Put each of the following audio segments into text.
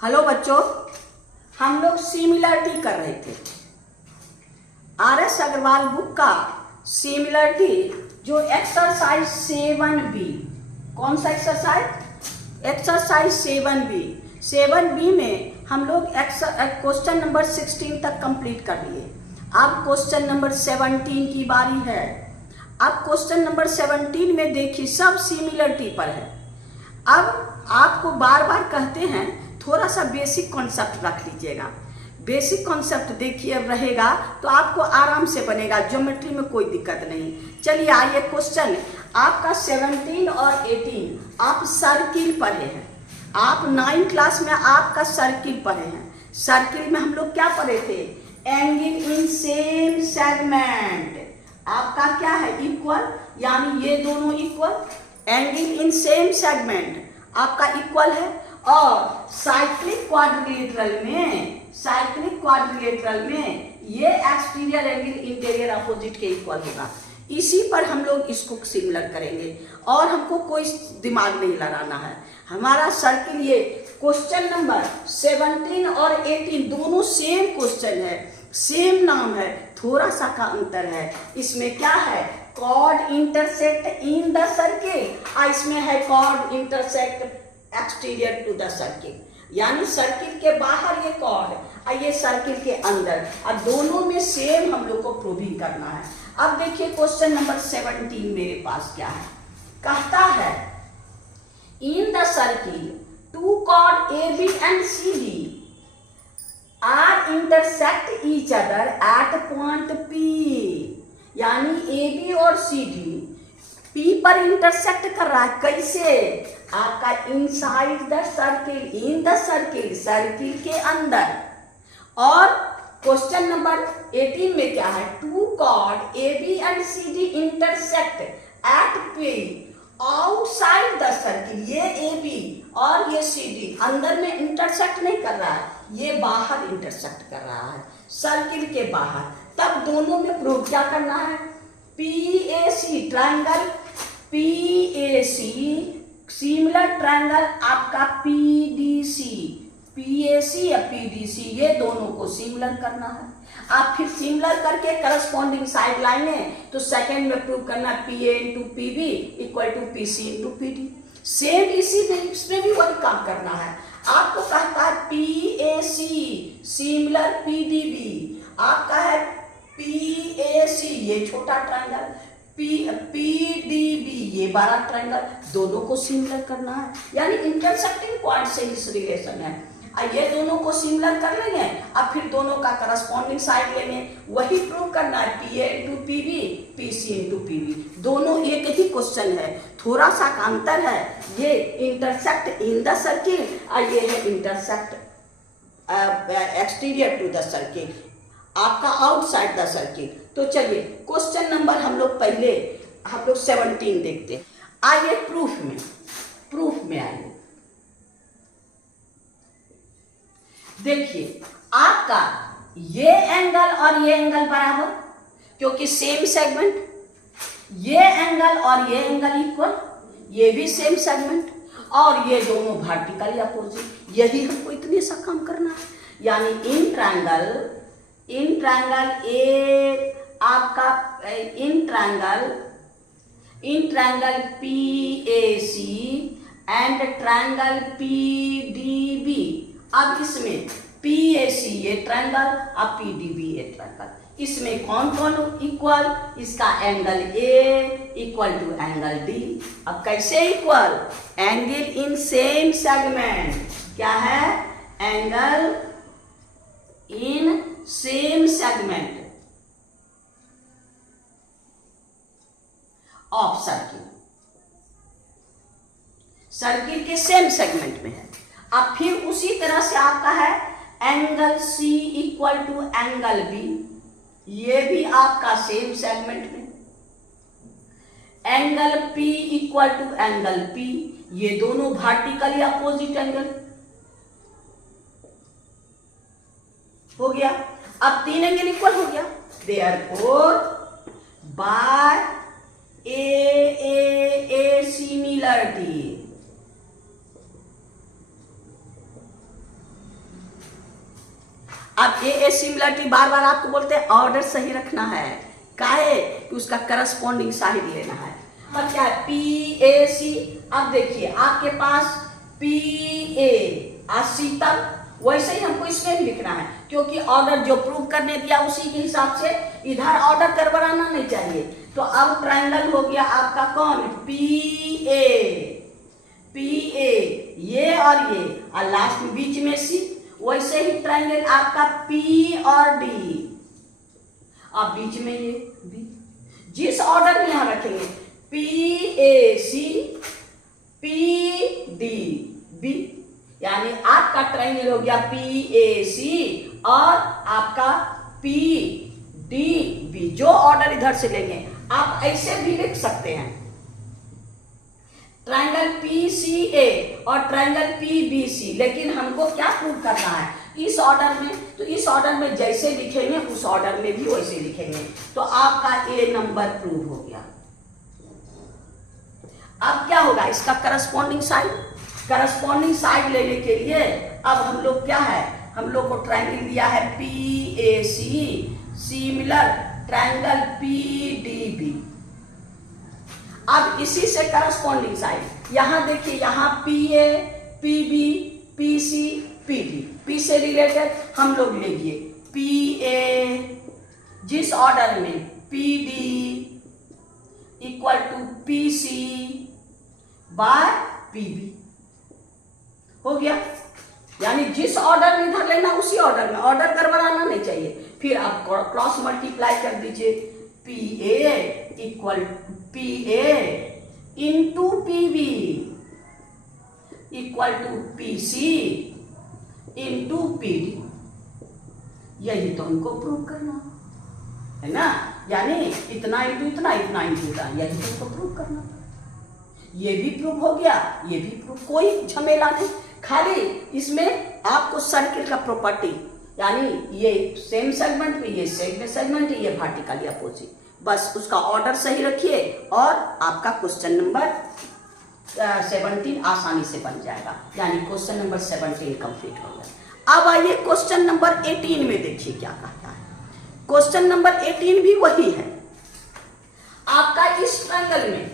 Hello बच्चों, हम लोग सिमिलरिटी कर रहे थे। आर.एस. अग्रवाल बुक का सिमिलरिटी जो एक्सरसाइज 7B, कौन सा एक्सरसाइज? एक्सरसाइज 7B में हम लोग क्वेश्चन नंबर 16 तक कंप्लीट कर लिए। अब क्वेश्चन नंबर 17 की बारी है। अब क्वेश्चन नंबर 17 में देखिए सब सिमिलरिटी पर है। अब आपको बार बार कहते हैं थोड़ा सा बेसिक कॉन्सेप्ट रख लीजिएगा। बेसिक कॉन्सेप्ट देखिए रहेगा तो आपको आराम से बनेगा, ज्योमेट्री में कोई दिक्कत नहीं। चलिए आइए, क्वेश्चन आपका 17 और 18 आप सर्किल पढ़े हैं। आप 9th क्लास में आपका सर्किल पढ़े हैं। सर्किल में हम लोग क्या पढ़े थे? Angle in same segment. आपका क्या है? इक्वल, यानी ये दोनों equal. Angle in same segment आपका इक्वल है। और साइक्लिक क्वाड्रिलेटरल में ये एक्सटीरियर एंगल इंटीरियर अपोजिट के इक्वल होगा। इसी पर हम लोग इसको सिमिलर करेंगे और हमको कोई दिमाग नहीं लगाना है। हमारा सर्किल ये क्वेश्चन नंबर 17 और 18 दोनों सेम क्वेश्चन है, सेम नाम है, थोड़ा सा का अंतर है। इसमें क्या है? Chord intersect in the circle, और इसमें है chord intersect exterior to the circle, यानी सर्किल के बाहर ये कॉर्ड और ये सर्किल के अंदर, और दोनों में सेम हम लोग को प्रूविंग करना है। अब देखिए क्वेश्चन नंबर 17 मेरे पास क्या है? कहता है in the circle two chord AB and CD are intersect each other at point P, यानी AB और CD P पर इंटरसेक्ट कर रहा है। कैसे? आपका inside the circle, in the circle, circle के अंदर। और क्वेश्चन नंबर 18 में क्या है? Two chord AB and CD intersect at P outside the circle. ये AB और ये CD अंदर में इंटरसेक्ट नहीं कर रहा है, ये बाहर इंटरसेक्ट कर रहा है, सर्किल के बाहर। तब दोनों में प्रूव क्या करना है? PAC triangle, PAC similar triangle आपका PDC, PAC या PDC, ये दोनों को सिमिलर करना है। आप फिर सिमिलर करके करस्पॉन्डिंग साइड लाइन है तो सेकंड में प्रूव करना PA into PB equal to PC into PD। Same इसी में इसमें भी वही काम करना है। आपको कहता है PAC सिमिलर PDB, आपका है PAC ये छोटा ट्रायंगल, PDB ये बड़ा ट्रायंगल, दोनों को सिमिलर करना है, यानी इंटरसेक्टिंग पॉइंट से इस रिलेशन है। ये दोनों को सिमिलर कर लेंगे, अब फिर दोनों का करस्पॉन्डिंग साइड लेंगे, वही प्रूव करना है PA into PB, PC into PB। दोनों एक ही क्वेश्चन है, थोड़ा सा का अंतर है। ये इंटरसेक्ट इन द सर्किल और ये है intersect exterior to the circle, आपका आउटसाइड द सर्किल। तो चलिए क्वेश्चन नंबर हम लोग 17 देखते हैं। आइए प्रूफ में आइए। देखिए आपका ये एंगल और ये एंगल बराबर, क्योंकि सेम सेगमेंट, ये एंगल और ये एंगल इक्वल, ये भी सेम सेगमेंट, और ये दोनों वर्टिकल अपोजिट। यही हमको इतने सा काम करना है, यानी इन ट्रायंगल ए आपका in triangle PAC and triangle PDB। अब इसमें PAC ये ट्रायंगल और PDB ये ट्रायंगल, इसमें कौन कौन इक्वल? इसका angle A equal to angle D। अब कैसे equal? Angle in same segment. क्या है? Angle in same segment of circle के सेम सेगमेंट में है। अब फिर उसी तरह से आपका है angle C equal to angle B, ये भी आपका सेम सेगमेंट में। Angle P equal to angle P, ये दोनों वर्टिकली अपोजिट एंगल हो गया। अब तीन एंगल इक्वल हो गया, देयरफॉर बाय सिमिलरिटी अब ए सिमिलरिटी बार बार आपको बोलते हैं ऑर्डर सही रखना है, काहे कि उसका करस्पॉन्डिंग साइड लेना है। अब क्या है पी ए सी। अब देखिए आपके पास पी ए शीतल, वैसे ही हमको इसमें भी लिखना है, क्योंकि ऑर्डर जो प्रूव करने दिया उसी के हिसाब से इधर ऑर्डर गड़बड़ाना नहीं चाहिए। तो अब ट्रायंगल हो गया आपका कौन, पी ए ये और लास्ट में बीच में सी। वैसे ही ट्रायंगल आपका पी और डी, अब बीच में ये बी। जिस ऑर्डर में यहां रखेंगे P A C P D B, यानी आपका ट्रायंगल हो गया पी ए सी और आपका पी डी बी। जो ऑर्डर इधर से लेंगे आप ऐसे भी लिख सकते हैं, ट्रायंगल पी सी ए और ट्रायंगल पी बी सी। लेकिन हमको क्या प्रूव करना है इस ऑर्डर में, तो इस ऑर्डर में जैसे लिखेंगे उस ऑर्डर में भी वैसे लिखेंगे। तो आपका ए नंबर प्रूव हो गया। अब क्या होगा इसका करस्पॉन्डिंग साइड। करस्पॉन्डिंग साइड लेने के लिए अब हम लोग क्या है, हम लोग को ट्रायंगल दिया है P A C similar triangle P D B. अब इसी से करस्पॉन्डिंग साइड यहां देखिए, यहां P A P B P C P D, P से रिलेटेड हम लोग लेंगे पी ए, जिस ऑर्डर में P D equal to P C by P B हो गया। यानी जिस ऑर्डर में इधर लेना उसी ऑर्डर में, ऑर्डर गड़बड़ाना नहीं चाहिए। फिर आप क्रॉस मल्टीप्लाई कर दीजिए, P A equal P A into P B equal to P C into P D. यही तो हमको प्रूव करना है ना, यानी इतना इंटू इतना, इतना इंटू इतना, यही तो हमको प्रूव करना। ये भी प्रूव हो गया, ये भी प्रूव, कोई झमेला नहीं। खाली इसमें आपको सर्किल का प्रॉपर्टी, यानी ये सेम सेगमेंट में, ये सेम सेगमेंट है, ये वर्टिकली अपोजिट, बस उसका ऑर्डर सही रखिए और आपका क्वेश्चन नंबर 17 आसानी से बन जाएगा। यानी क्वेश्चन नंबर 17 कंप्लीट हो गया। अब आइए क्वेश्चन नंबर 18 में देखिए क्या कहता है। क्वेश्चन नंबर 18 भी वही है आपका। इस ट्रायंगल में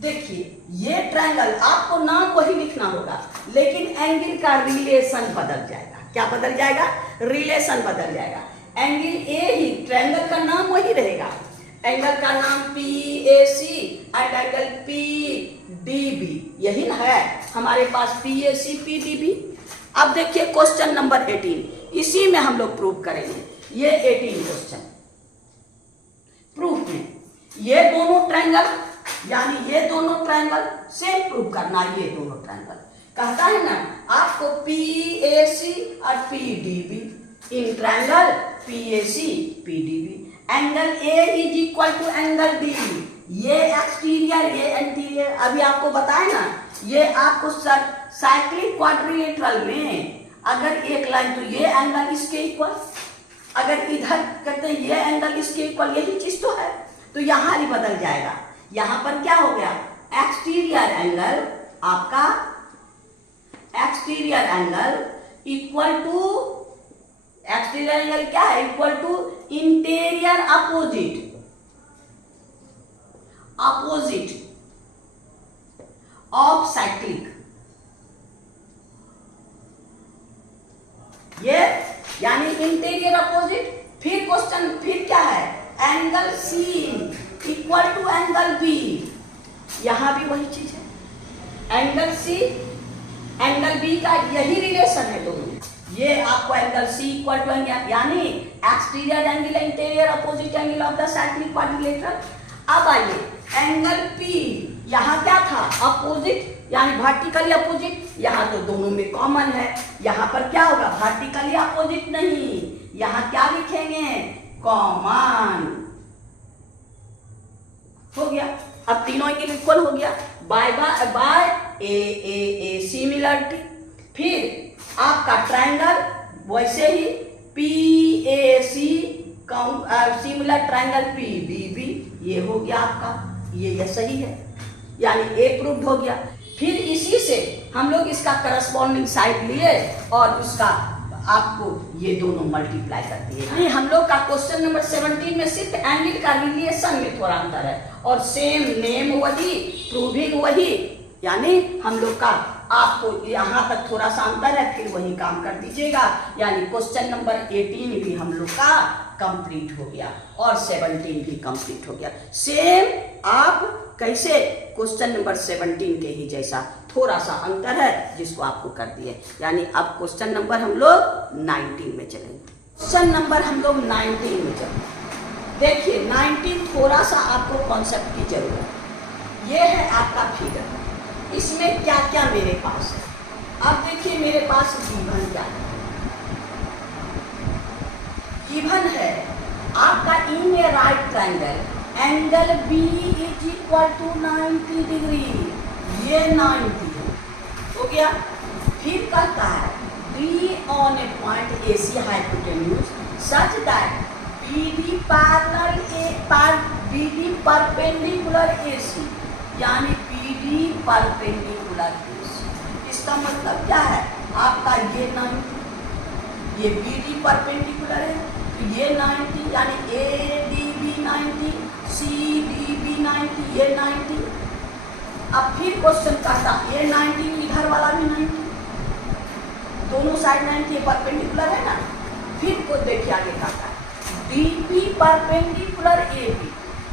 देखिए, ये ट्रायंगल आपको नाम वही लिखना होगा, लेकिन एंगल का रिलेशन बदल जाएगा। क्या बदल जाएगा, रिलेशन बदल जाएगा। एंगल ए ही, ट्रायंगल का नाम वही रहेगा, एंगल का नाम P A C and angle P D B, यही ना है हमारे पास P A C P D B. अब देखिए क्वेश्चन नंबर 18, इसी में हम लोग प्रूव करेंगे। ये 18 क्वेश्चन प्रूफ में ये दोनों ट्रायंगल, यानी ये दोनों ट्रायंगल सेम प्रूव करना। ये दोनों ट्रायंगल कहता है ना आपको पी ए सी और P D B in triangle P A C P D B, angle A is equal to angle D. ये एक्सटीरियर, ये इंटीरियर, अभी आपको बताए ना, ये आपको साइक्लिक क्वाड्रिलेटरल में अगर एक लाइन, तो ये एंगल इसके इक्वल, अगर इधर कहते हैं ये एंगल इसके इक्वल, यही चीज तो है। तो यहां ही बदल जाएगा। यहां पर क्या हो गया, एक्सटीरियर एंगल आपका, exterior angle equal to, exterior angle क्या है, equal to interior opposite, opposite of cyclic. ये यानी इंटीरियर अपोजिट। फिर क्वेश्चन फिर क्या है, angle C equal to angle B, यहां भी वही चीज है। एंगल सी एंगल बी का यही रिलेशन है दोनों। ये आपको angle C equal to angle, यानी exterior angle interior opposite angle of the cyclic quadrilateral. अब आइए एंगल पी, यहां क्या था, अपोजिट, यानी वर्टिकली अपोजिट। यहां तो दोनों में कॉमन है, यहां पर क्या होगा, वर्टिकली अपोजिट नहीं, यहां क्या लिखेंगे, कॉमन हो गया। अब तीनों एंगल इक्वल हो गया, बाय बाय ए सिमिलरिटी। फिर आपका ट्रायंगल वैसे ही P A C similar triangle P D B, ये हो गया आपका, ये सही है, यानी ए प्रूव्ड हो गया। फिर इसी से हम लोग इसका करस्पॉन्डिंग साइड लिए और उसका आपको ये दोनों मल्टीप्लाई कर दिए। नहीं, हम लोग का क्वेश्चन नंबर 17 में सिर्फ एंगल का रिलेशन में थोड़ा अंतर है और सेम नेम वही, प्रूविंग वही, यानी हम लोग का आपको यहाँ तक थोड़ा सा अंतर है, फिर वही काम कर दीजिएगा। यानी क्वेश्चन नंबर 18 भी हम लोग का कंप्लीट हो गया और 17 भी कंप्लीट हो गया। सेम आप कैसे क्वेश्चन नंबर 17 के ही जैसा थोड़ा सा अंतर है जिसको आपको कर दिए। यानी अब क्वेश्चन नंबर हम लोग 19 में चलेंगे। क्वेश्चन नंबर हम लोग 19 में चलेंगे। देखिए 19 थोड़ा सा आपको कॉन्सेप्ट की जरूरत है। ये है आपका फिगर, इसमें क्या क्या मेरे पास है। अब देखिए मेरे पास गिवन क्या है। गिवन है आपका in a right triangle angle B is equal to 90 degree, ये 90 है, हो गया। फिर कहता है B on a point A C hypotenuse such that B D perpendicular A C, यानी B D perpendicular A C. इसका मतलब क्या है, आपका ये 90, ये बी डी परपेंडिकुलर है, तो ये 90, यानी A D B 90, C D B 90, ये 90। अब फिर क्वेश्चन कहता ये 90, इधर वाला भी 90, दोनों साइड 90 परपेंडिकुलर है ना। फिर को देखिए आगे कहता है डीपी परपेंडिकुलर ए बी,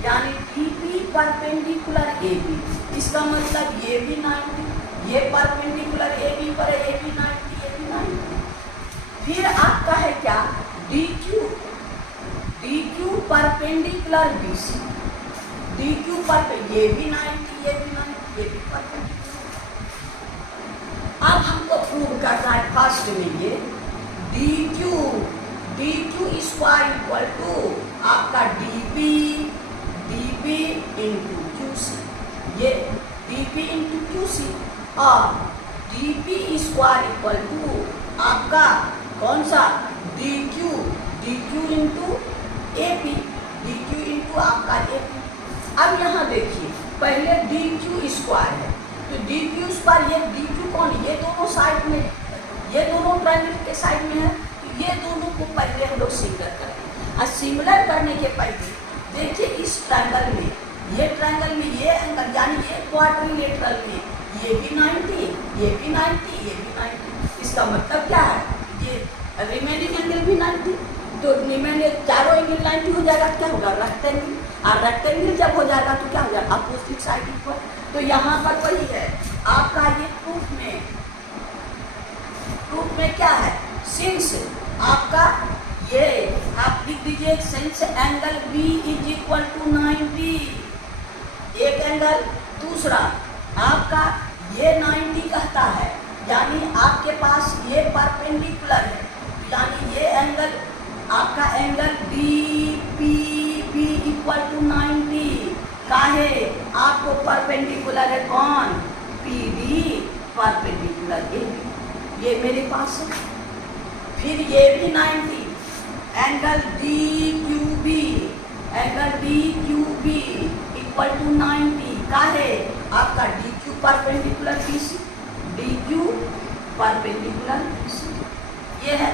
यानी डीपी परपेंडिकुलर ए बी। इसका मतलब ये भी 90, ये परपेंडिकुलर ए बी पर, ए बी 90, ये भी 90। फिर आपका है क्या D Q perpendicular B C, D Q पर ये भी 90, ये भी 90, ये भी परपेंडिकुलर। अब हमको प्रूव करना है फर्स्ट में ये D Q square equal to आपका D B into Q C, ये D B into Q C, और D B square equal to आपका कौन सा D Q into A P, D Q into आपका ए पी। अब यहाँ देखिए पहले डी क्यू स्क्वायर है, तो डी क्यू स्क्वायर, ये डी क्यू कौन, ये दोनों साइड में, ये दोनों ट्रायंगल के साइड में है, तो ये दोनों को पहले हम लोग सिमिलर करेंगे। और सिमिलर करने के पहले देखिए इस ट्रायंगल में, ये ट्रायंगल में ये एंगल, यानी ये क्वाड्रिलेटरल में ये भी 90, ये भी 90, ये भी 90। इसका मतलब क्या है, ये रिमेनिंग एंगल भी 90, तो रिमेनिंग चारों एंगल 90 हो जाएगा, क्या होगा रेक्टेंगल। और रेक्टेंगल जब हो जाएगा तो क्या हो जाएगा अपोजिट साइड इक्वल। तो यहाँ पर वही है आपका ये प्रूफ में क्या है, सिंस आपका ये आप लिख दीजिए since angle B is equal to 90, एक एंगल, दूसरा आपका ये 90 कहता है, यानी आपके पास ये परपेंडिकुलर है, यानी ये एंगल आपका angle D P B equal to 90 काहे, आपको परपेंडिकुलर है कौन, P D perpendicular A B, ये मेरे पास है। फिर ये भी 90, angle D Q B equal to 90 काहे, आपका D Q perpendicular B C, D Q perpendicular B C, ये है।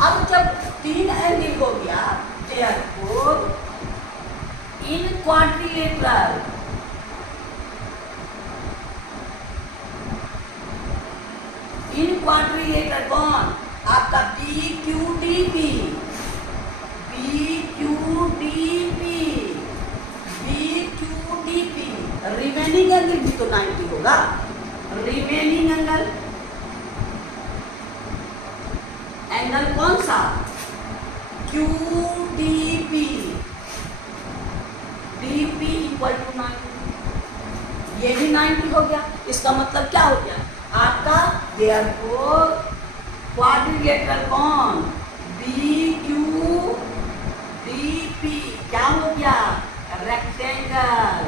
अब जब 3 एंगल हो गया, therefore इन क्वाड्रिलेटरल कौन, आपका B Q D P, remaining angle भी तो 90 होगा, रिमेनिंग एंगल कौन सा, Q D P equal to 90, ये भी 90 हो गया। इसका मतलब क्या हो गया आपका, देयरफॉर क्वाड्रिलेटरल कौन, बी क्यू डी पी क्या हो गया, रेक्टेंगल,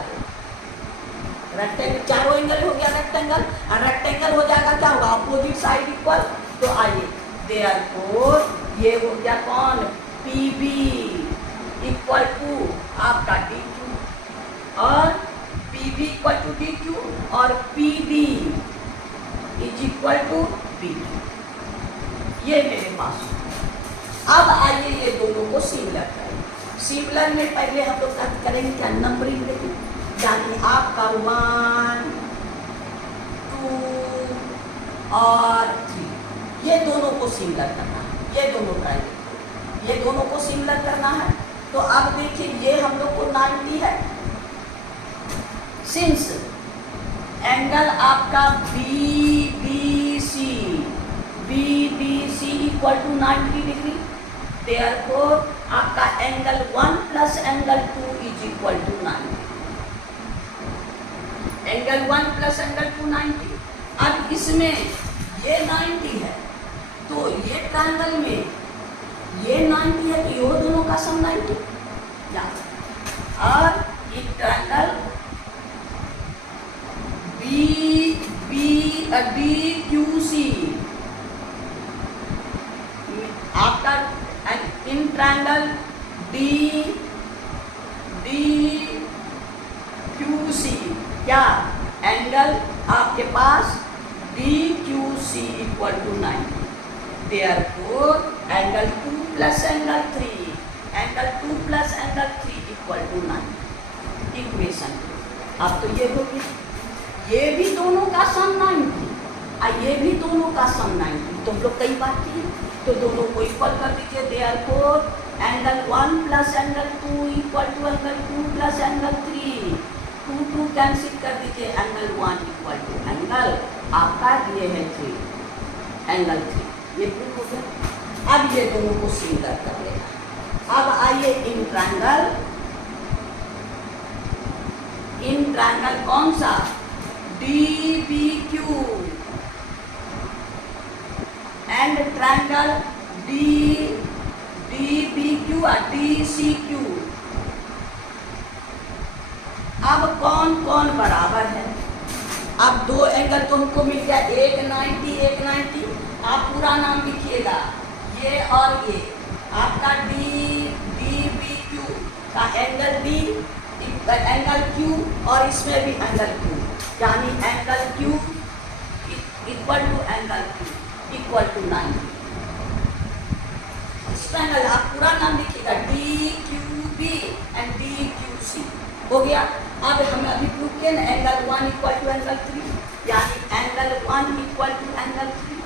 चारों एंगल हो गया रेक्टेंगल, और रेक्टेंगल हो जाएगा क्या होगा अपोजिट साइड इक्वल। तो आइए देयरफॉर ये हो गया कौन, पी बी इक्वल टू आपका डी क्यू, और P B equal to D Q, और P D is equal to P Q. ये मेरे पास हो। अब आइए ये दोनों को सिमिलर करें। सिमिलर में पहले हम लोग करेंगे क्या, नंबरिंग देंगे, यानी आपका 1 2 और 3 ये दोनों को सिमिलर करना है, ये दोनों ट्रायंगल, ये दोनों को सिमिलर करना है। तो अब देखिए ये हम लोग को 90 है, सिंस एंगल आपका BBC equal to 90 degree, therefore आपका angle 1 plus angle 2 is equal to 90। Angle 1 plus angle 2 90। अब इसमें ये 90 है, तो ये ट्रायंगल में ये 90 है, तो ये दोनों का सम 90 याद। और ये ट्रायंगल DQC आपका इन ट्रायंगल DQC क्या एंगल आपके पास DQC equal to 90, therefore angle 2 plus angle 3 equal to 90 equation. अब तो ये हो गया, ये भी दोनों का सम 90 और ये भी दोनों का सम 90, तो हम लोग कई बार किए, तो दोनों को इक्वल कर दीजिए, therefore angle 1 plus angle 2 equal to angle 2 plus angle 3, 2 cancel कर दीजिए, एंगल 1 इक्वल टू एंगल आपका ये है 3, एंगल 3, ये प्रूफ हो गया। अब ये दोनों को सिमिलर कर लेना। अब आइए इन ट्रायंगल कौन सा, DBQ एंड ट्रायंगल DBQ और DCQ। अब कौन कौन बराबर है, अब दो एंगल तो हमको मिल गया, एक 90, आप पूरा नाम लिखिएगा, ये और ये आपका DBQ का एंगल D एंगल Q और इसमें भी एंगल Q, यानी angle Q equal to angle Q equal to 90। इस ट्रायंगल आप पूरा नाम लिखिएगा, DQB एंड DQC हो गया। अब हमें अभी प्रूफ किया ना, एंगल 1 इक्वल टू एंगल 3, यानी एंगल 1 इक्वल टू एंगल 3।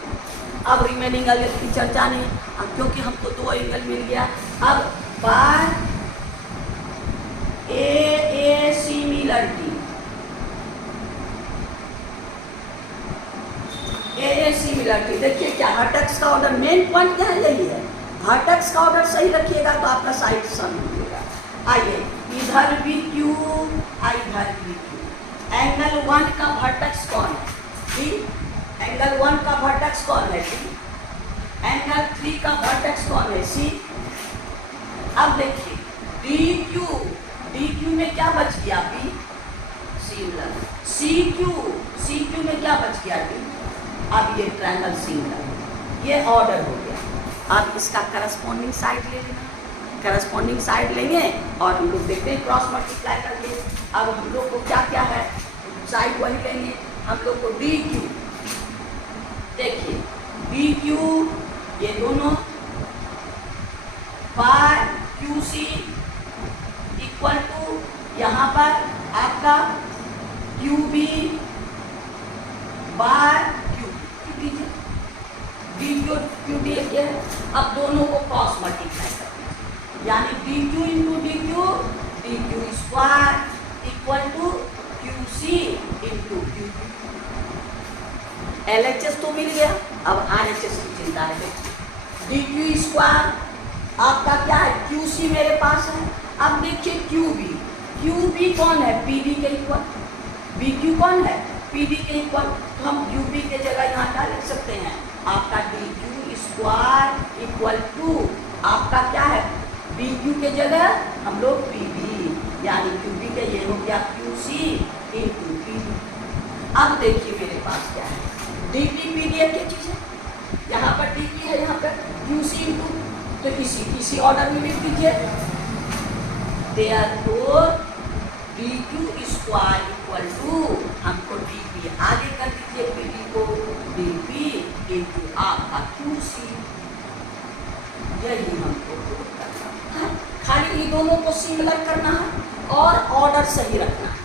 अब रिमेनिंग एंगल की चर्चा नहीं, अब क्योंकि हमको दो एंगल मिल गया। अब बाय AA सिमिलरिटी, देखिए क्या वर्टेक्स का ऑर्डर, मेन पॉइंट क्या है, यही है, वर्टेक्स का ऑर्डर सही रखिएगा तो आपका साइड सम मिलेगा। आइए इधर भी Q इधर भी Q, एंगल 1 का वर्टेक्स कौन है, D, एंगल 1 का वर्टेक्स कौन है, D, एंगल 3 का वर्टेक्स कौन है, C। अब देखिए DQ में क्या बच गया, B, सिमिलर, CQ में क्या बच गया, D। अब ये ट्रायंगल सिमिलर, ये ऑर्डर हो गया। अब इसका करस्पॉन्डिंग साइड ले लेना, करस्पॉन्डिंग साइड लेंगे और हम लोग देखते हैं क्रॉस मल्टीप्लाई करके। अब हम लोग को क्या क्या है, साइड वही लेंगे, हम लोग को DQ, देखिए DQ ये दोनों बाय QC इक्वल टू यहाँ पर आपका QB बाय DQ है। अब दोनों को क्रॉस मल्टीप्लाई करते हैं, यानी DQ into DQ square equal to QC into QB। LHS तो मिल गया, अब RHS की चिंता है। DQ स्क्वायर आपका क्या है, QC मेरे पास है। अब देखिए QB कौन है, PD के इक्वल, BQ कौन है, PD के इक्वल, तो हम QB के जगह यहाँ क्या लिख सकते हैं, आपका DQ स्क्वायर इक्वल टू आपका क्या है, BQ के जगह हम लोग PB, यानी QB के ये हो गया QC इंटू PD। अब देखिए मेरे पास क्या है, DP PD एक ही चीज है, यहाँ पर DP है, यहाँ पर QC इंटू, तो इसी ऑर्डर में लिख दीजिए, therefore DQ square equal to हमको DP आगे कर दीजिए, PD को DP इंटू आपका QC यही हमको प्रूव करना है। खाली ये दोनों को सिमिलर करना है और ऑर्डर सही रखना है।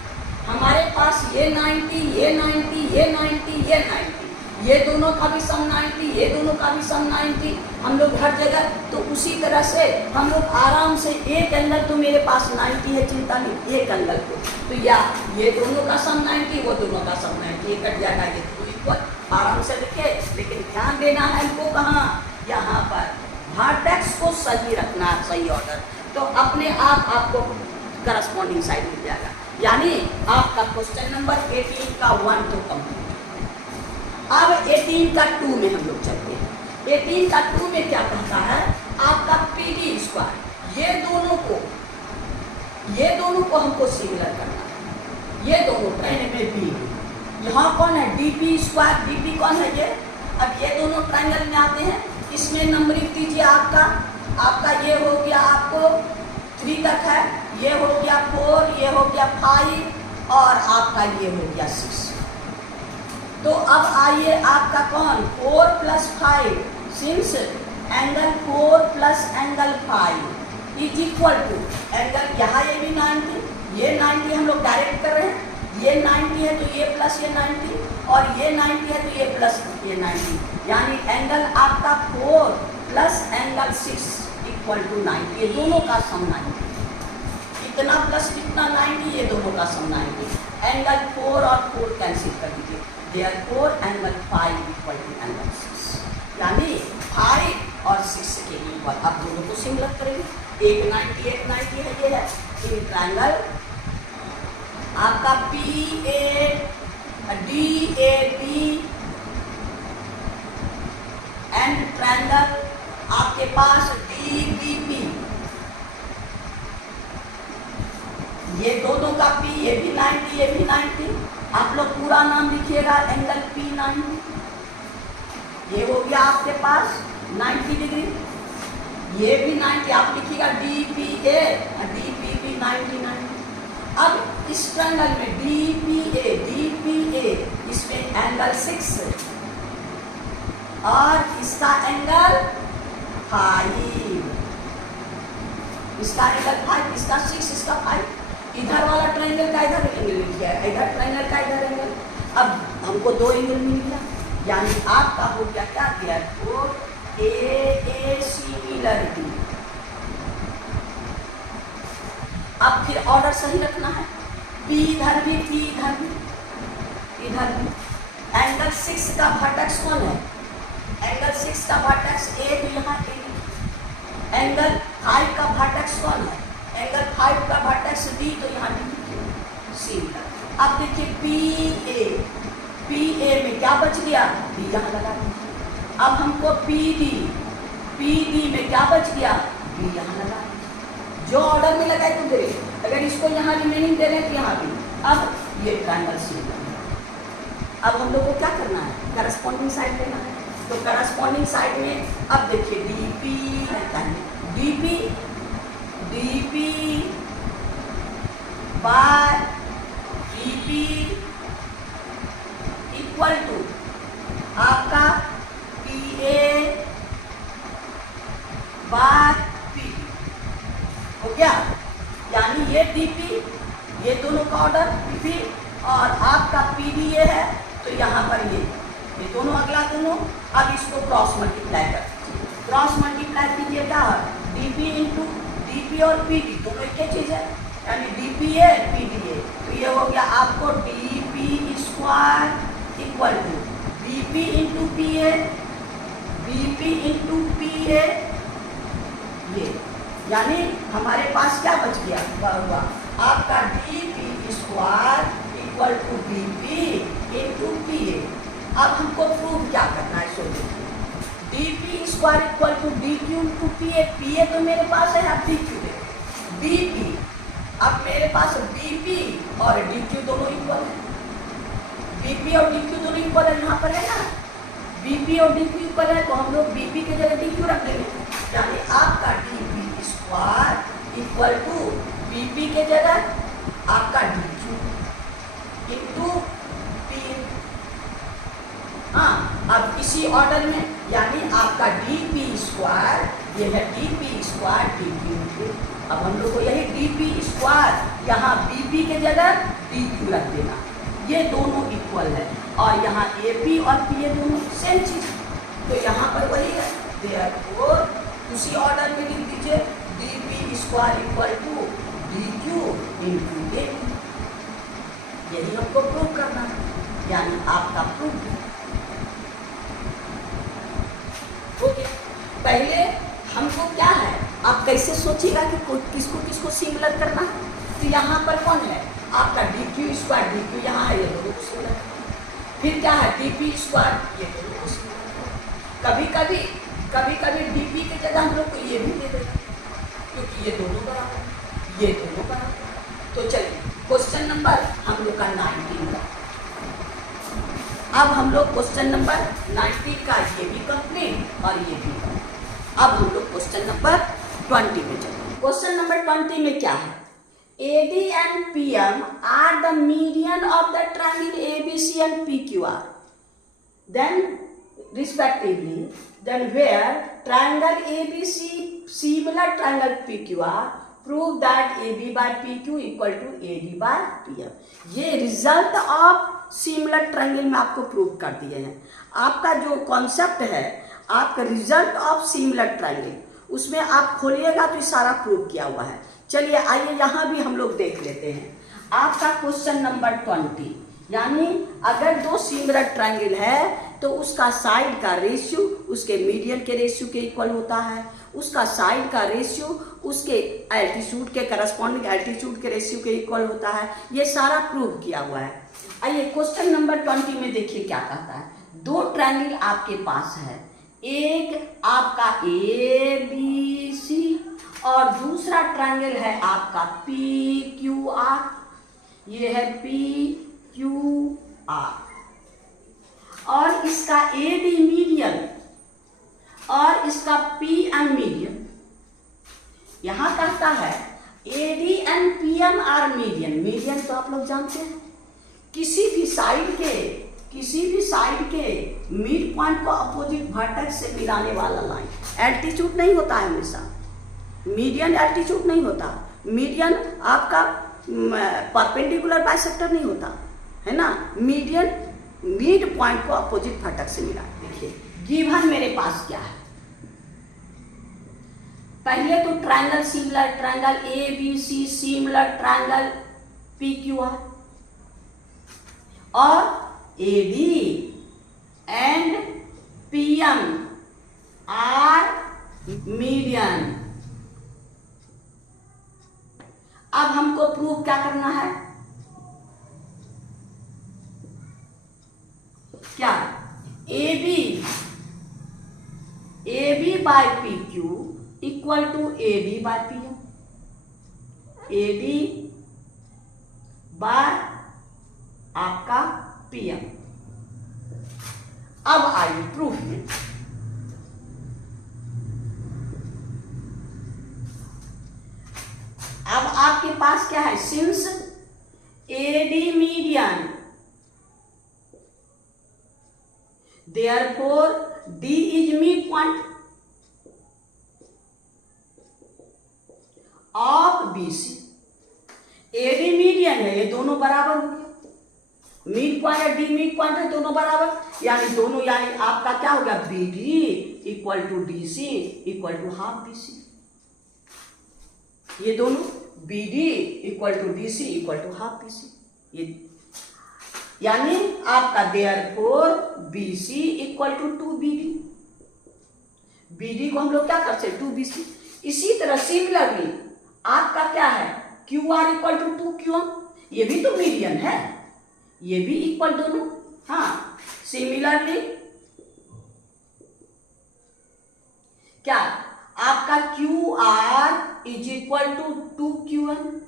हमारे पास ये 90, ये 90, ये 90, ये 90, ये दोनों का भी सम 90, ये दोनों का भी सम 90, हम लोग हर जगह। तो उसी तरह से हम लोग आराम से एक एंगल तो मेरे पास 90 है, चिंता नहीं, एक एंगल को तो या ये दोनों का सम 90, वो दोनों का सम 90, ये कट जाएगा, ये तो इक्वल, आराम से लिखे। लेकिन ध्यान देना है हमको कहाँ, यहाँ पर वर्टेक्स को सही रखना है, सही ऑर्डर, तो अपने आप आपको करस्पॉन्डिंग साइड मिल जाएगा। यानी आपका क्वेश्चन नंबर 18 का 1 तो कंप्लीट। अब 18 का 2 में हम लोग चलते हैं। 18 का 2 में क्या कहता है, आपका PD स्क्वायर, ये दोनों को हमको सिमिलर करना है, ये दोनों ट्रायंगल में बी, यहाँ कौन है DP स्क्वायर, DP कौन है ये। अब ये दोनों ट्रायंगल में आते हैं, इसमें नंबरिंग दीजिए आपका ये हो गया आपको 3 तक है, ये हो गया 4, ये हो गया 5 और आपका ये हो गया 6। तो अब आइए आपका कौन 4 + 5, since angle 4 + angle 5 is equal to angle, यहाँ ये भी 90, ये 90 हम लोग डायरेक्ट कर रहे हैं, ये 90 है तो ये प्लस ये 90 और ये 90 है तो ये प्लस ये 90, यानी एंगल आपका 4 + एंगल 6 इक्वल टू 90, ये दोनों का सम 90, इतना प्लस कितना 90, ये दोनों का सम 90, एंगल 4 और 4 कैंसिल कर दीजिए, therefore angle 5 equal to angle 6, यानी 5 और 6 के इक्वल। अब दोनों को सिमिलर करेंगे, एक 90 है, ये है इन ट्रायंगल आपका DAB एंड ट्रायंगल आपके पास DBP, ये दोनों का P, ये भी 90, ये भी 90, आप लोग पूरा नाम लिखिएगा एंगल P90, ये हो गया आपके पास 90 डिग्री, ये भी 90, आप लिखिएगा DPA और DPB 90। अब इस ट्रायंगल में DPA इसमें एंगल 6 और इसका एंगल 5, इसका एंगल 5, इसका 6, इसका 5, इधर वाला ट्रायंगल का इधर एंगल मिल गया, इधर ट्रायंगल का इधर एंगल, अब हमको 2 एंगल मिल गया, यानी आपका हो गया क्या किया तो AA सिमिलरिटी। अब फिर ऑर्डर सही रखना है, P इधर भी, P इधर भी, इधर भी। एंगल 6 का वर्टेक्स कौन है, एंगल 6 का वर्टेक्स A, तो यहाँ A। एंगल 5 का वर्टेक्स कौन है, एंगल 5 का वर्टेक्स D, तो यहाँ D सिमिलर। अब देखिए PA में क्या बच गया, D यहाँ लगा दीजिए। अब हमको PD में क्या बच गया, B यहाँ लगा दीजिए, जो ऑर्डर में लगाए तो दे, अगर इसको यहाँ रिमेनिंग दे रहे हैं तो यहाँ भी। अब ये ट्रायंगल सिमिलर। अब हम लोग को क्या करना है, करस्पॉन्डिंग साइड लेना है, तो करस्पॉन्डिंग साइड में अब देखिए DP by DP equal to आपका PA बाय P हो गया, यानी ये DP, ये दोनों का ऑर्डर DP और आपका PD ये है, तो यहाँ पर ये दोनों अगला दोनों। अब इसको क्रॉस मल्टीप्लाई कर, क्रॉस मल्टीप्लाई कीजिएगा DP इंटू DP और PD दोनों एक ही चीज़ है, यानी DPA PDA, तो ये हो गया आपको DP square equal to BP into PA, BP into PA, ये यानी हमारे पास क्या बच गया हुआ आपका DP square equal to BP into PA। अब हमको प्रूव क्या करना है, so DP square equal to DQ into PA, PA तो मेरे पास है, आप DQ दे BP, अब मेरे पास BP और DQ दोनों इक्वल है, BP और DQ दोनों इक्वल है, यहाँ पर है ना BP और DQ इक्वल है, तो हम लोग BP के जगह DQ रख देंगे, यानी आपका DP square equal to BP के जगह आपका DQ इंटू PA। हाँ, अब इसी ऑर्डर में, यानी आपका DQ pी स्क्वायर, ये है D P square D Q. अब हम लोग को यही डी पी स्क्वायर यहाँ बी पी के जगह डी क्यू रख देना, ये दोनों इक्वल है, और यहाँ ए पी और पी ये दोनों सेम चीज, तो यहाँ पर वही है। देयरफॉर उसी ऑर्डर में लिख दीजिए D P square equal to D Q into A P. यही हमको प्रूव करना है, यानी आपका प्रूफ। ओके, पहले हमको क्या है, आप कैसे सोचिएगा कि किसको किसको सिमिलर करना है। तो यहाँ पर कौन है आपका D Q square, D Q यहाँ है, ये दोनों को सिमिलर। फिर क्या है डी पी स्क्वायर, ये दोनों को सिमिलर। कभी कभी डी पी के जगह हम लोग को ये भी दे देगा, क्योंकि ये दोनों बराबर, ये दोनों बराबर। तो चलिए क्वेश्चन नंबर हम लोग का 19 का, अब हम लोग क्वेश्चन नंबर 19 का ये भी कंप्लीट और ये भी कंप्लीट। अब हम लोग क्वेश्चन नंबर 20 में चलेंगे। क्वेश्चन नंबर 20 में क्या है, AD and PM are the median of the triangle ABC and PQR. Then, respectively, then where triangle ABC similar triangle PQR, prove that AB by PQ equal to AD by PM. ये result of similar triangle में आपको prove कर दिए हैं। आपका जो concept है, आपका रिजल्ट ऑफ सिमिलर ट्रायंगल, उसमें आप खोलिएगा तो सारा प्रूव किया हुआ है। चलिए आइए यहाँ भी हम लोग देख लेते हैं। आपका क्वेश्चन नंबर 20, यानी अगर दो सिमिलर ट्रायंगल है तो उसका साइड का रेशियो उसके मीडियन के रेशियो के इक्वल होता है, उसका साइड का रेशियो उसके एल्टीट्यूड के करस्पॉन्डिंग एल्टीट्यूड के रेशियो के इक्वल होता है। ये सारा प्रूव किया हुआ है। आइए क्वेश्चन नंबर 20 में देखिए क्या कहता है। दो ट्रायंगल आपके पास है, एक आपका ए बी सी और दूसरा ट्रायंगल है आपका पी क्यू आर। ये है पी क्यू आर और इसका ए बी मीडियन और इसका पी एम मीडियन। यहां कहता है A D and P M are median. Median तो आप लोग जानते हैं, किसी भी साइड के मिड पॉइंट को अपोजिट वर्टेक्स से मिलाने वाला लाइन। एल्टीट्यूड नहीं होता है हमेशा, मीडियन एल्टीट्यूड नहीं होता। मीडियन आपका परपेंडिकुलर बाइसेक्टर नहीं होता है ना। मीडियन मिड पॉइंट को अपोजिट वर्टेक्स से मिला। देखिए गिवन मेरे पास क्या है, पहले तो triangle similar triangle A B C similar triangle P Q R और A D and P M are median. अब हमको प्रूव क्या करना है, क्या A B by P Q equal to A D by P M. A D by आपका P M. अब आइए प्रूफ में। अब आपके पास क्या है, since A D median therefore D is midpoint of BC। AD median है, ये दोनों बराबर हो गया। मिड पॉइंट है, डी मिड पॉइंट है, दोनों बराबर, यानी दोनों, यानी आपका क्या हो गया, BD equal to DC equal to half BC। ये दोनों BD equal to DC equal to half BC। ये यानी आपका therefore BC equal to 2BD। BD को हम लोग क्या करते हैं, 2BC। इसी तरह सिमिलरली आपका क्या है, QR इक्वल टू 2QM। ये भी तो मीडियन है, ये भी इक्वल दोनों। हाँ, सिमिलरली क्या आपका QR is equal to 2QM,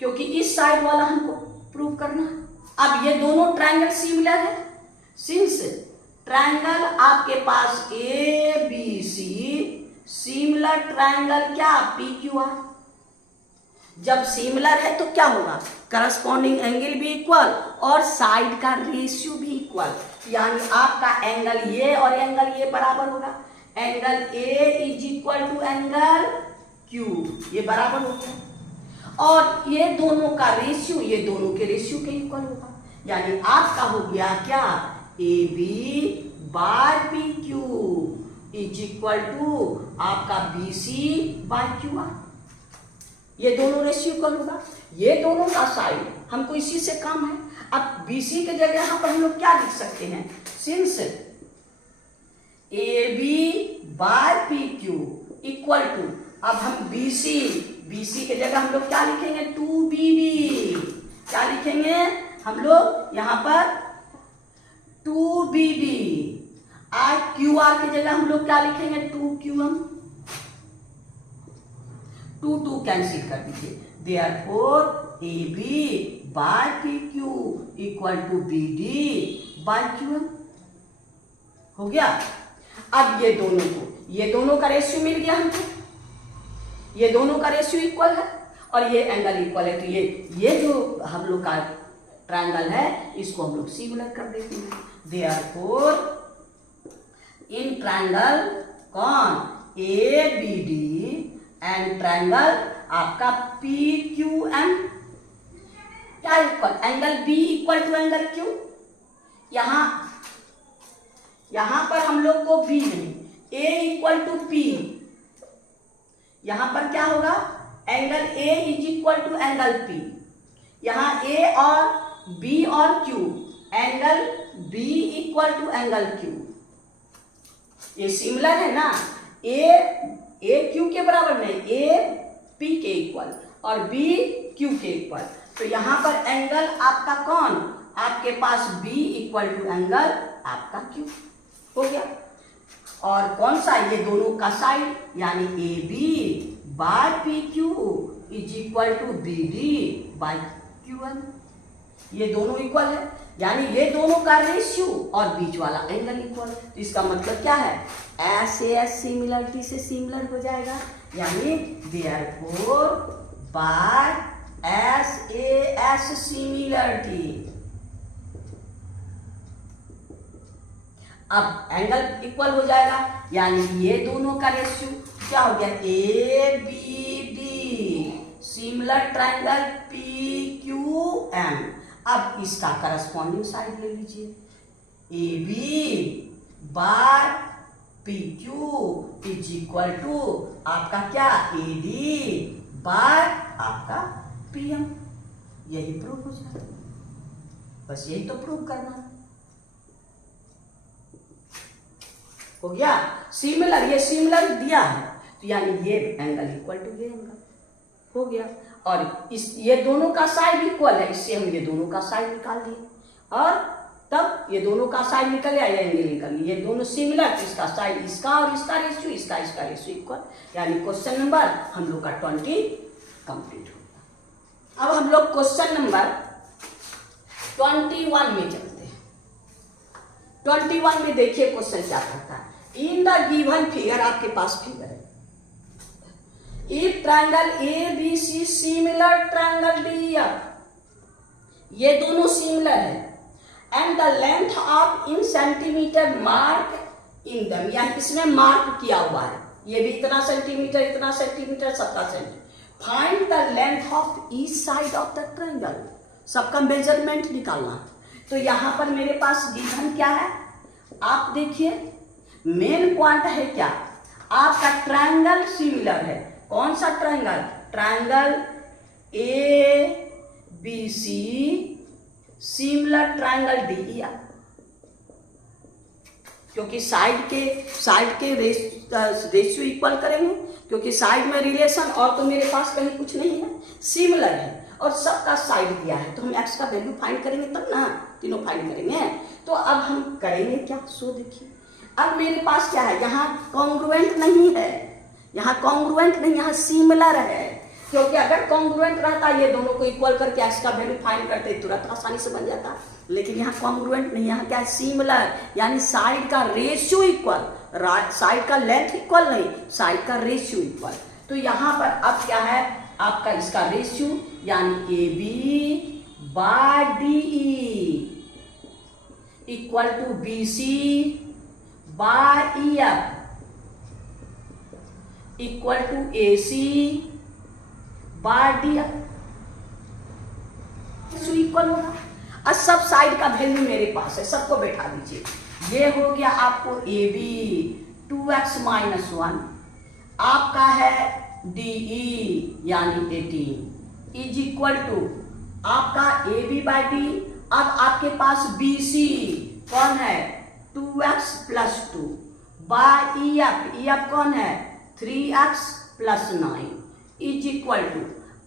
क्योंकि इस साइड वाला हमको प्रूव करना है। अब ये दोनों ट्रायंगल सिमिलर है, सिंस ट्रायंगल आपके पास A B C similar triangle क्या पी क्यू आर। जब सिमिलर है तो क्या होगा, करस्पॉन्डिंग एंगल भी इक्वल और साइड का रेशियो भी इक्वल, यानी आपका एंगल ये और एंगल ये बराबर होगा। Angle A is equal to angle Q, ये बराबर हो गया। और ये दोनों का रेशियो ये दोनों के रेशियो के इक्वल होगा, यानी आपका हो गया क्या, A B by P Q is equal to आपका B C by Q R. ये दोनों रेशियो इक्वल होगा, ये दोनों का साइड हमको इसी से काम है। अब BC के जगह यहां पर हम लोग क्या लिख सकते हैं, since AB by PQ equal to, अब हम BC के जगह हम लोग क्या लिखेंगे, 2BD। क्या लिखेंगे हम लोग यहां पर 2BD। और QR की जगह हम लोग क्या लिखेंगे, 2QM। 2 कैंसिल कर दीजिए, therefore AB by PQ equal to BD by QM हो गया। अब ये दोनों का रेशियो मिल गया हमको, ये दोनों का रेशियो इक्वल है और ये एंगल इक्वल है, तो ये जो हम लोग का ट्रायंगल है इसको हम लोग सिमिलर कर देते हैं। देयरफॉर इन ट्रायंगल कौन, ABD एंड ट्रायंगल आपका PQM क्या equal, angle B equal to angle Q। यहां पर हम लोग को B नहीं, A इक्वल टू P, यहां पर क्या होगा, angle A is equal to angle P। यहां A और B और Q, angle B equal to angle Q। ये सिमिलर है ना, A Q के बराबर नहीं, A P के इक्वल और B Q के इक्वल। तो यहां पर एंगल आपका कौन, आपके पास B इक्वल टू एंगल आपका Q हो गया। और कौन सा, ये दोनों का साइड यानी AB by PQ is equal to BD by QM, ये दोनों इक्वल है, यानी ये दोनों का रेशियो और बीच वाला एंगल इक्वल। तो इसका मतलब क्या है, SAS सिमिलरिटी से सिमिलर हो जाएगा, यानी देयरफॉर बाय SAS सिमिलरिटी। अब एंगल इक्वल हो जाएगा, यानी ये दोनों का रेशियो क्या हो गया, ABD सिमिलर ट्रायंगल PQM। अब इसका करस्पॉन्डिंग साइड ले लीजिए, AB by PQ is equal to आपका क्या, AD बाय आपका PM। यही प्रूफ हो जाएगा, बस यही तो प्रूफ करना है। हो गया सिमिलर, ये सिमिलर दिया है तो यानी ये एंगल इक्वल टू ये एंगल हो गया। और ये दोनों का साइड इक्वल है, इससे हम ये दोनों का साइड निकाल दिए और तब ये दोनों का साइड निकल गया, ये एंगल निकल गया, ये दोनों सिमिलर, इसका साइड इसका और इसका रेशियो, इसका रेशियो इक्वल, यानी क्वेश्चन नंबर हम लोग का 20 कंप्लीट होगा। अब हम लोग क्वेश्चन नंबर 21 में चलते हैं। 21 में देखिए क्वेश्चन क्या कहता है, इन द गिवन फिगर, आपके पास फिगर है, if triangle ABC similar triangle DF, ये दोनों सिमिलर है, and the length of in centimetre mark in दम, या इसमें मार्क किया हुआ है, ये भी इतना centimetre 17 centimetre. Find the length of each side of the triangle, सबका मेजरमेंट निकालना। तो यहां पर मेरे पास गिवन क्या है, आप देखिए मेन पॉइंट है क्या, आपका ट्रायंगल सिमिलर है। कौन सा triangle, triangle ABC similar triangle DEF, क्योंकि साइड के रेशियो इक्वल करेंगे, क्योंकि साइड में रिलेशन और तो मेरे पास कहीं कुछ नहीं है, सिमिलर है और सबका साइड दिया है, तो हम x का वैल्यू फाइंड करेंगे तब ना, तीनों फाइंड करेंगे। तो अब हम करेंगे क्या, सो देखिए अब मेरे पास क्या है, यहाँ कॉन्ग्रुएंट नहीं है, यहाँ सिमिलर है, क्योंकि अगर कॉन्ग्रुएंट रहता ये दोनों को इक्वल करके x का वैल्यू फाइंड करते तुरंत आसानी से बन जाता, लेकिन यहाँ कॉन्ग्रुएंट नहीं, यहाँ क्या है, सिमिलर, यानी साइड का रेशियो इक्वल, साइड का लेंथ इक्वल नहीं, साइड का रेशियो इक्वल। तो यहाँ पर अब क्या है आपका इसका रेशियो, यानी AB by DE equal to BC by EF equal to AC by DF equal होगा। अब सब साइड का वैल्यू मेरे पास है, सबको बैठा दीजिए। ये हो गया आपको AB 2x माइनस 1, आपका है DE यानी 18 इज इक्वल टू आपका AB बाई D। अब आपके पास BC कौन है 2x प्लस 2 बाय EF कौन है 3x plus 9 is equal to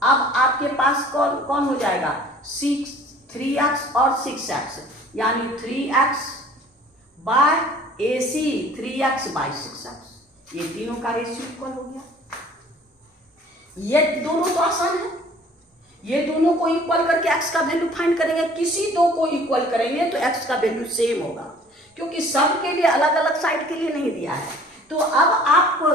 अब आपके पास कौन कौन हो जाएगा 3x और 6x यानी 3x bye AC 3x bye 6x, ये तीनों का रेशियो इक्वल हो गया। ये दोनों तो आसान है, ये दोनों को इक्वल करके x का वैल्यू फाइंड करेंगे। किसी दो को इक्वल करेंगे तो x का वैल्यू सेम होगा, क्योंकि सब के लिए अलग अलग साइड के लिए नहीं दिया है। तो अब आपको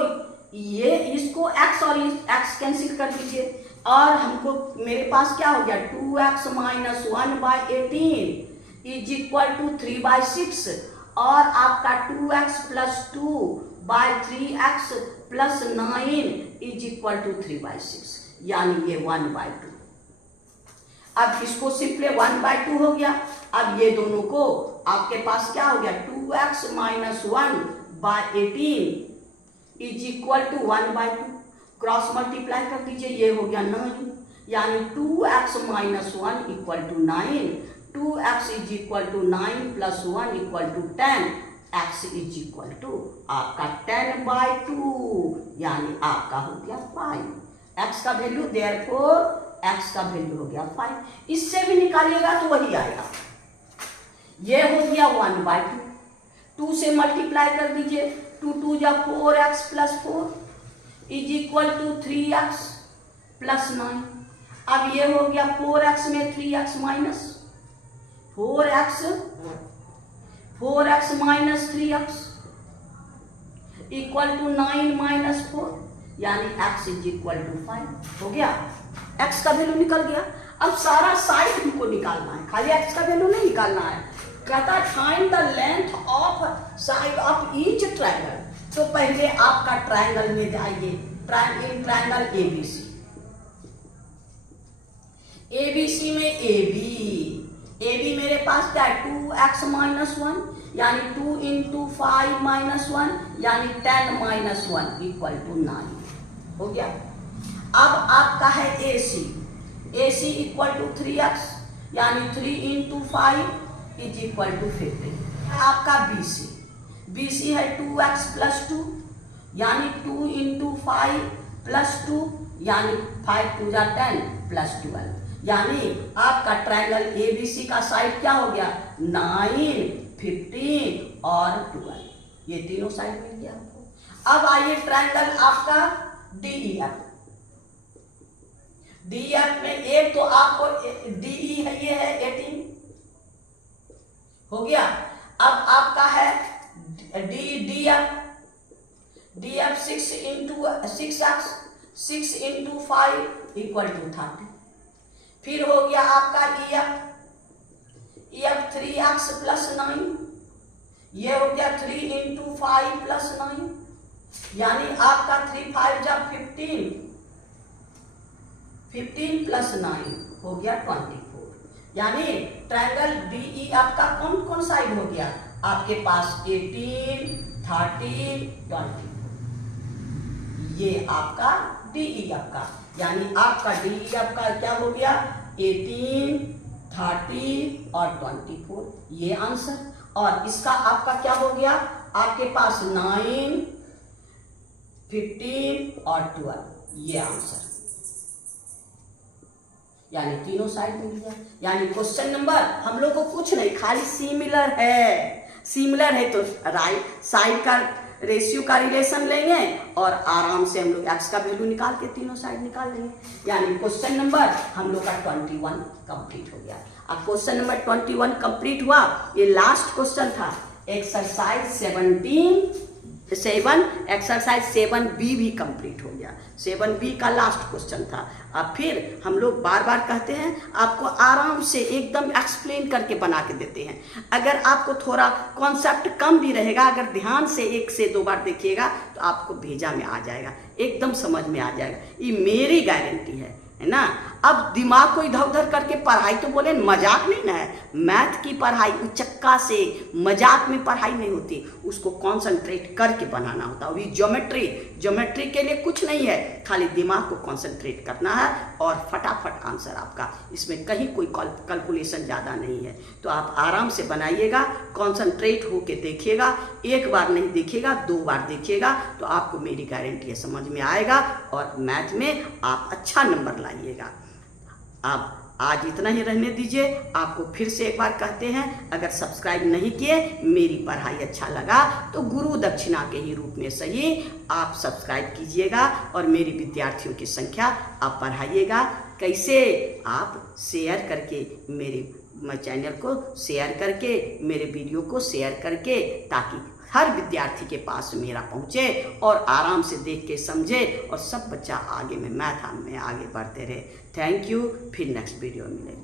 ये इसको x और x कैंसिल कर दीजिए और हमको मेरे पास क्या हो गया 2x minus 1 by 18 is equal to 3 by 6 और आपका 2x plus 2 by 3x plus 9 is equal to 3 by 6 यानी ये 1 बाई 2। अब इसको सिंपली 1 बाई 2 हो गया। अब ये दोनों को आपके पास क्या हो गया 2x minus 1 by 18 is equal to 1 by 2, cross multiply कर दीजिए, ये हो गया 9 यानी 2x minus 1 equal to 9, 2x is equal to 9 plus 1 equal to 10, x is equal to आपका 10 बाई 2 यानी आपका हो गया 5। x का वैल्यू देयरफॉर x का वैल्यू हो गया 5। इससे भी निकालिएगा तो वही आएगा। ये हो गया 1 बाई 2, 2 से मल्टीप्लाई कर दीजिए, 2 2 जा 4x plus 4 is equal to 3x plus 9। अब ये हो गया 4x में 3x minus 4x minus 3x equal to 9 minus 4 यानी x इज इक्वल टू 5 हो गया। x का वैल्यू निकल गया। अब सारा साइड हमको निकालना है, खाली x का वैल्यू नहीं निकालना है। कहता find the length of side of each triangle. तो पहले आपका ट्रायंगल में जाइए, ट्रायंगल ABC में AB मेरे पास क्या है 2x माइनस 1 यानी 2 इंटू 5 माइनस 1 यानी 10 माइनस 1 इक्वल टू 9 हो गया। अब आपका है AC इक्वल टू 3x यानी 3 इंटू 5 इज इक्वल टू 15। आपका BC है 2x प्लस 2 यानी 2 इंटू 5 प्लस 2 यानी 5 2 जा 10 प्लस 12 यानी आपका ट्रायंगल ABC का साइड क्या हो गया 9, 15 और 12, ये तीनों साइड मिल गया आपको। अब आइए ट्रायंगल आपका DEF में एक तो आपको DE है, ये है 18 हो गया। अब आपका है DF 6 into 6x 6 into 5 equal to 30। फिर हो गया आपका EF 3x प्लस 9, ये हो गया 3 इंटू 5 प्लस 9 यानी आपका 3 5 जा 15 प्लस 9 हो गया 24 यानी ट्रायंगल DE आपका कौन कौन साइड हो गया आपके पास 18, 30, 24, ये आपका DEF का यानी आपका DEF का क्या हो गया 18, 30 और 24, ये आंसर। और इसका आपका क्या हो गया आपके पास 9, 15 और 12, ये आंसर, यानी तीनों साइड मिल गया। यानी क्वेश्चन नंबर हम लोग को कुछ नहीं, खाली सिमिलर है तो राइट साइड का रेशियो का रिलेशन लेंगे और आराम से हम लोग x का वैल्यू निकाल के तीनों साइड निकाल लेंगे। यानी क्वेश्चन नंबर हम लोग का 21 कंप्लीट हो गया। अब क्वेश्चन नंबर 21 कंप्लीट हुआ। ये लास्ट क्वेश्चन था एक्सरसाइज 17 7 एक्सरसाइज 7B भी कंप्लीट हो गया। 7B का लास्ट क्वेश्चन था। अब फिर हम लोग बार बार कहते हैं, आपको आराम से एकदम एक्सप्लेन करके बना के देते हैं। अगर आपको थोड़ा कॉन्सेप्ट कम भी रहेगा, अगर ध्यान से 1 से 2 बार देखिएगा तो आपको भेजा में आ जाएगा, एकदम समझ में आ जाएगा। ये मेरी गारंटी है ना। अब दिमाग को इधर उधर करके पढ़ाई तो बोले मजाक नहीं ना है। मैथ की पढ़ाई उचक्का से मजाक में पढ़ाई नहीं होती, उसको कॉन्सेंट्रेट करके बनाना होता है। अभी ज्योमेट्री के लिए कुछ नहीं है, खाली दिमाग को कॉन्सेंट्रेट करना है और फटाफट आंसर आपका। इसमें कहीं कोई कैलकुलेशन ज़्यादा नहीं है। तो आप आराम से बनाइएगा, कॉन्सेंट्रेट होके देखिएगा। 1 बार नहीं देखिएगा, 2 बार देखिएगा तो आपको मेरी गारंटी है समझ में आएगा और मैथ में आप अच्छा नंबर लाइएगा। आप आज इतना ही रहने दीजिए। आपको फिर से एक बार कहते हैं, अगर सब्सक्राइब नहीं किए, मेरी पढ़ाई अच्छा लगा तो गुरु दक्षिणा के ही रूप में सही आप सब्सक्राइब कीजिएगा और मेरी विद्यार्थियों की संख्या आप बढ़ाइएगा। कैसे? आप शेयर करके, मेरे चैनल को शेयर करके, मेरे वीडियो को शेयर करके, ताकि हर विद्यार्थी के पास मेरा पहुँचे और आराम से देख के समझे और सब बच्चा आगे में मैथ में आगे बढ़ते रहे। Thank you. फिर नेक्स्ट वीडियो में मिलेंगे।